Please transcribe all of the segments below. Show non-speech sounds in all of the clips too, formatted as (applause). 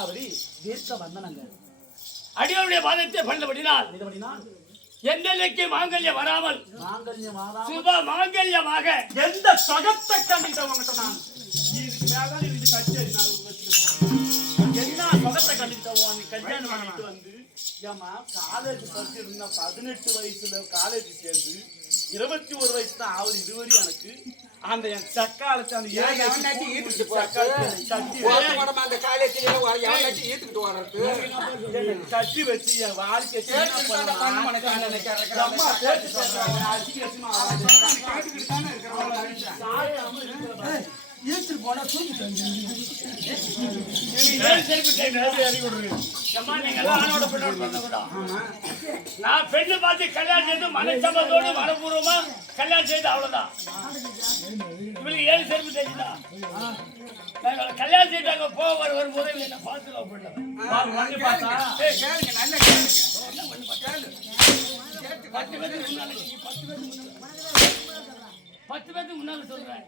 லீலாவதி தீர்க்க வந்தனங்கள் அடியோருடைய பாதத்தை பண்ணபடினால் இதுபடினால் எந்தெல்லைக்கு மாங்கல்யம் வராமல் சுப மாங்கல்யமாக எந்த சகத்தை கண்டிட்டவங்கிட்ட நான்? இதுக்கு மேல இது கச்சேரி. என்ன சகத்தை கண்டிட்டவோ நீ கல்யாணம் பண்ணிட்டு வந்து ஏமா காலேஜ் படிச்சிருந்த பதினெட்டு வயசுல காலேஜ் சேர்ந்து இருபத்தி ஒரு வயசு தான் ஆகுது இதுவரையும் எனக்கு. அந்த என் போன படமா அந்த கட்டி வச்சு என் வாழ்க்கை நினைக்கிறேன். அம்மா போனா சொல்றாங்க நான் பெண்ணு பார்த்து கல்யாணம் செய்து மனசம்மதோடு மனப்பூர்வமா கல்யாணம் செய்து அவ்வளவுதான் இவளுக்கு ஏழு செருப்பு தெரியுதா கல்யாணம் செய்தாங்க போக வர வரும்போது என்ன பார்த்து love பண்ணல. பார்த்தா பத்து பேருக்கு பத்து பேருக்கு பத்து பேருக்கு முன்னால சொல்றேன்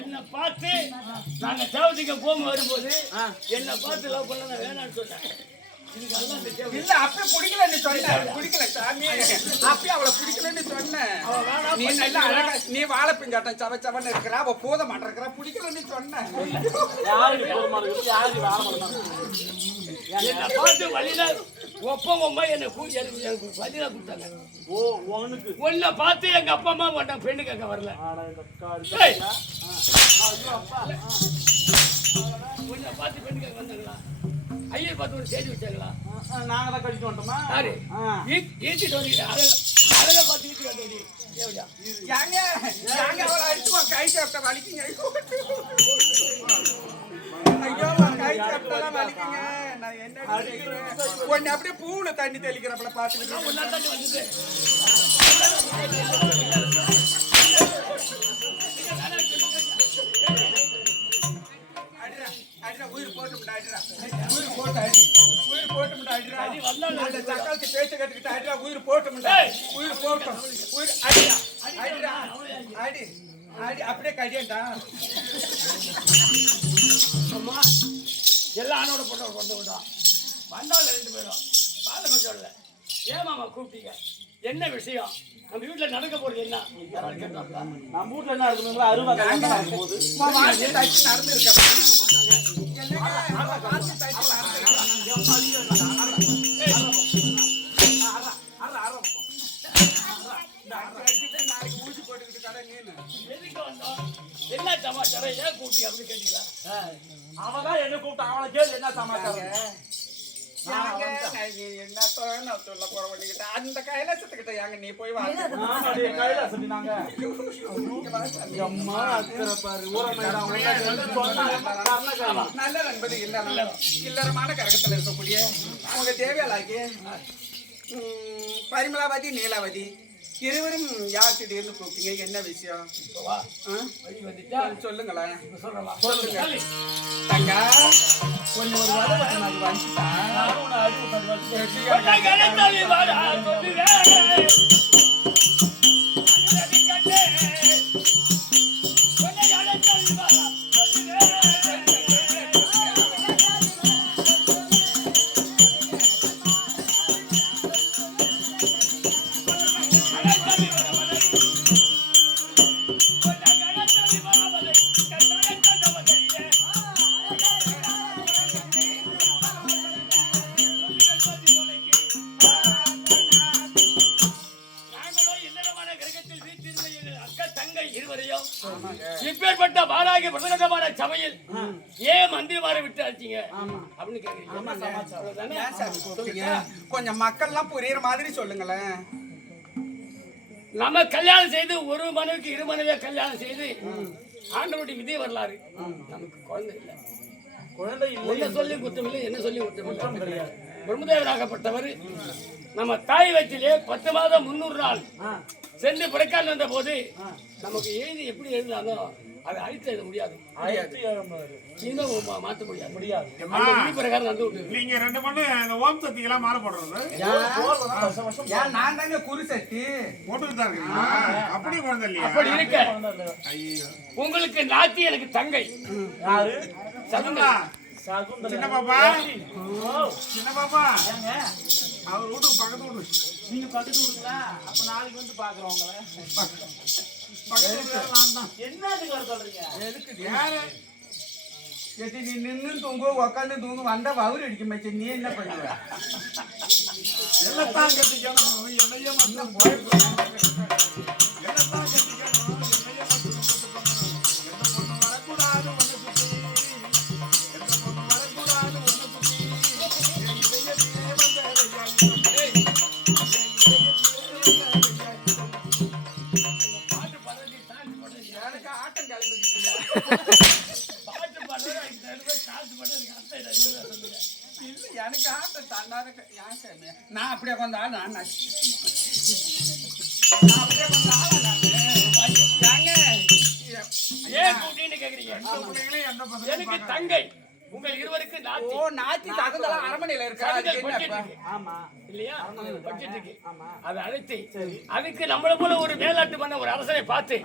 என்ன பார்த்து நாங்க தேவதிக்கு போகும் வரும்போது என்ன பார்த்து லவ் பண்ண நான் வேணாம்னு சொன்னேன். இல்ல, அப்ப பிடிக்கலன்னு சொன்னேன். பிடிக்கல சாமி. அப்பயே அவளை பிடிக்கலன்னு சொன்னேன். நீ நல்லா அழகா, நீ வாழைப்பிஞ்சாட்டம் சவ சவன்னு இருக்கிற, அவ போத மாட்டிருக்கிறா, பிடிக்கலன்னு சொன்னேன். என்னை பார்த்து வழியில ஒப்பம் ஒப்பா என்னை கூட்டி எனக்கு வழியில கொடுத்தாங்க. ஓ உனக்கு. உன்னை பார்த்து எங்க அப்பா அம்மா வந்த பெண்ணு கேட்க வரல. உன்னை பார்த்து பெண்ணு கேட்க வந்தாங்களா? ஐயர் பார்த்து ஒரு செய்தி வச்சாங்களா? நாங்க தான் கடிக்க வந்துட்டோமா? யாரு? ஈட்டிட்டு வந்து அழகா அழகா பார்த்து வந்தோடி தேவடியா ஏங்க, ஏங்க அவளை அடிச்சு உன் கை சாப்பிட்ட வலிக்குங்க. ஐயோ, கை சாப்பிட்டெல்லாம் வலிக்குங்க. நான் என்னடி உன்னை அப்படியே பூவுல தண்ணி தெளிக்கிறப்பல பாத்துக்கிட்டு உன்னால அடிடா, அடிடா, உயிர் போட்டும்டா, அடிடா. உயிர் போட்டு அடி. உயிர் போட்டு அடிடா. அடி வந்தாலும் அந்த சக்காலத்து பேச்சை அடிடா, உயிர் போட்டும்டா. ஏய். உயிர் போட்டோம் உயிர் அடிடா, அடிடா. அடி. அடி, அப்படியே கடியாண்டா. அம்மா எல்லாம் ஆணோட பொண்ணோட கொண்டு தான் வந்தாள் ரெண்டு பேரும். பால மச்சோட ஏன் மாமா கூப்பிட்டீங்க? என்ன விஷயம்? நம்ம வீட்டுல நடக்க போறது என்ன? நம்ம வீட்டுல என்ன இருக்குங்களா அருவா. எதுக்கு வந்தோம்? என்ன சமாச்சாரம் ஏன் கூப்பிட்டீங்க அப்படின்னு கேட்டீங்களா? அவதான் என்ன கூப்பிட்டா அவளை கேளு என்ன சமாச்சாரம்? நான் சொல்ல போறேன் உன்கிட்ட. அந்த கைலாசத்துக்கிட்ட ஏங்க நீ போய் நல்ல நண்பது இல்ல இல்லறமான கரகத்துல இருக்கக்கூடிய அவங்க தேவையாளாகி ம், பரிமளாவதி நீலாவதி இருவரும் யார் திடீர்னு கூப்பிட்டீங்க என்ன விஷயம் சொல்லுங்களேன் சொல்லுங்க தங்கா கொஞ்சம் ஒரு வலை வச்சு இப்பேற்பட்ட மாறாகி பிரதகமான சபையில் ஏன் மந்திரிமாரை விட்டு அடிச்சீங்க அப்படின்னு கேக்குறீங்க. கொஞ்சம் மக்கள்லாம் புரியுற மாதிரி சொல்லுங்களேன். நம்ம கல்யாணம் செய்து ஒரு மனைவிக்கு இரு மனைவியை கல்யாணம் செய்து ஆண்டவருடைய விதி வரலாறு. நமக்கு குழந்தை இல்லை. குழந்தை இல்லை என்ன சொல்லி குத்தம் இல்லை என்ன சொல்லி குத்தம் இல்லை. பிரம்மதேவராகப்பட்டவர் நம்ம தாய் வயிற்றிலே பத்து மாதம் முன்னூறு நாள் சென்று பிறக்கால் வந்த போது நமக்கு எழுதி எப்படி எழுதினாலும் அதை அழித்து எழுத முடியாது. மாற்ற முடியாது. முடியாது. பிரகாரம் நடந்து விட்டு நீங்க ரெண்டு மணி இந்த ஓம் சக்திக்கெல்லாம் மாலை போடுறது. நான் தாங்க குரு சக்தி? போட்டுட்டு தான் இருக்கீங்களா? அப்படி குழந்தை இல்லையா? அப்படி இருக்க. ஐயோ. உங்களுக்கு நாத்தி எனக்கு தங்கை. யாரு? சகுந்தலா. சின்ன பாப்பா. சின்ன பாப்பா. ஏங்க? அவர் வீட்டுக்கு பக்கத்து வீடு. நீங்க பக்கத்து விடுங்களா? அப்ப நாளைக்கு வந்து பாக்குறோம் உங்களை. தான். வர சொல்றீங்க? எதுக்கு? யாரு? எது நீ நின்னு தூங்கு உக்காந்து தூங்கு வந்தா வவுறு அடிக்க மாட்டே நீ என்ன பண்ணுவ? (laughs) என்னத்தான் கட்டிக்கணும் என்னையே மட்டும் போயிருக்கணும் நான் அப்படியே ஆள் நான் அப்படியே ஆளா நானு ஏன் கூட்டின்னு கேக்குறீங்க? எனக்கு தங்கை. உங்கள் இருவருக்கு நாத்தி. ஓ நாச்சி தகுந்தல அரமனையில இருக்கா ஆமா. இல்லையா? படிச்சிட்டு இருக்கு ஆமா. அதை அழைத்து அதுக்கு நம்மள போல ஒரு மேலாட்டு பண்ண ஒரு அரசனை பார்த்து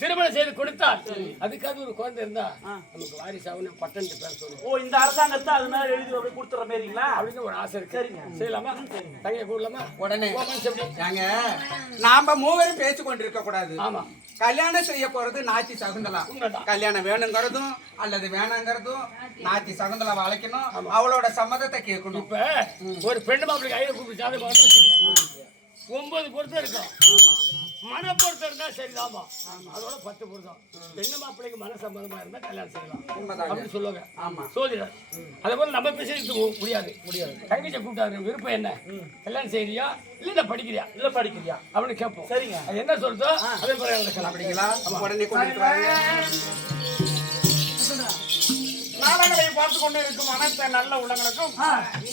திருமணம் செய்து கொடுத்தால் அதுக்காவது ஒரு குழந்தை இருந்தா நமக்கு வாரிசாவுன்னு பட்டன் பேர் சொல்லுவோம். ஓ இந்த அரசாங்கத்தை அது மேல எழுதி அப்படியே கொடுத்துற மாதிரிங்களா? அப்படின்னு ஒரு ஆசை இருக்கு. செய்யலாமா தங்கையை கூடலாமா? உடனே? ஏங்க நாம மூவரும் பேசி கொண்டிருக்க கூடாது. ஆமா. கல்யாணம் செய்ய போறது நாச்சி சகுந்தலா. கல்யாணம் வேணுங்கிறதும் அல்லது வேணாங்கிறதும் நாச்சி சகுந்தலா வளைக்கணும் அவளோட சம்மதத்தை கேட்கணும். இப்ப ஒரு பெண்ணு மாப்பிளைக்கு ஐயர் கூப்பிட்டு ஜாதகம் பார்த்தா வச்சுக்கங்க. ஒன்பது பொருத்தம் இருக்கும். மன பொருத்தம் இருந்தா சரிதாமா அதோட பத்து பொருத்தம். பெண்ணு மாப்பிளைக்கு மன சம்மதமா இருந்தா கல்யாணம் செய்யலாம். அப்படின்னு சொல்லுவாங்க. ஆமா. சோதிடர். அதே போல நம்ம பேசுறது முடியாது. முடியாது. தங்கச்சி கூப்பிட்டாரு விருப்பம் என்ன? கல்யாணம் செய்யறியா? இல்ல நான் படிக்கிறியா? இல்ல படிக்கிறியா? அப்படின்னு கேட்போம். சரிங்க. அது என்ன சொல்றதோ அதே பிரகாரம் நடக்கலாம். அப்படிங்களா? உடனே நாடகங்களை பார்த்து கொண்டு இருக்கும் அனைத்து நல்ல உள்ளங்களுக்கும்.